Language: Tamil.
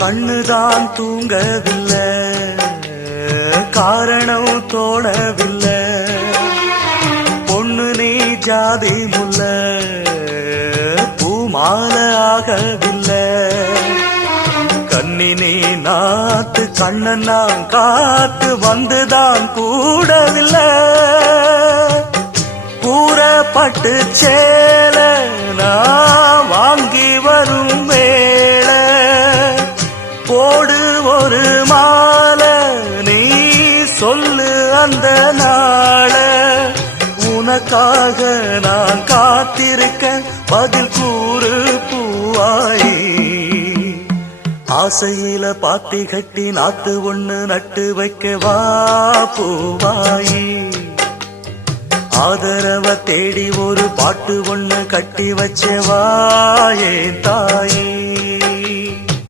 கண்ணுதான் தூங்கவில்லை, காரணம் தோணவில்லை. பொண்ணு நீ ஜாதி முல்ல, பூமால ஆகவில்லை. கண்ணி நீ நாத்து, கண்ணன் நான் காத்து வந்துதான் கூடவில்லை. கூறப்பட்டு சேல நான் வாங்கி வரும் வேள, போடு ஒரு மாலை நீ சொல்லு அந்த நாள. உனக்காக நான் காத்திருக்க பதில் கூறு பூவாயி. ஆசையில பாத்தி கட்டி நாத்து ஒண்ணு நட்டு வைக்க வா பூவாயி. ஆதரவ தேடி ஒரு பாட்டு ஒண்ணு கட்டி வச்ச வா என் தாயே.